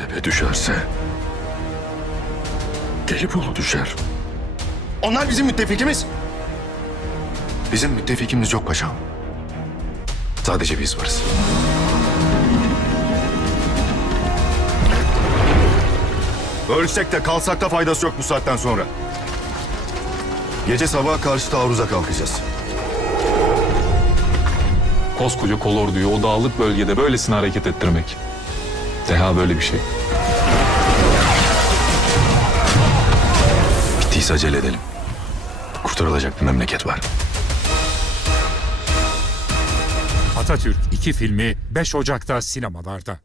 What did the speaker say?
ele düşerse Gelibolu düşer. Onlar bizim müttefikimiz. Bizim müttefikimiz yok paşam. Sadece biz varız. Ölsek de kalsak da faydası yok bu saatten sonra. Gece sabaha karşı taarruza kalkacağız. Koskoca kolorduyu o dağlık bölgede böylesine hareket ettirmek. Deha böyle bir şey. Bittiyse acele edelim. Kurtarılacak bir memleket var. Atatürk 2 filmi 5 Ocak'ta sinemalarda.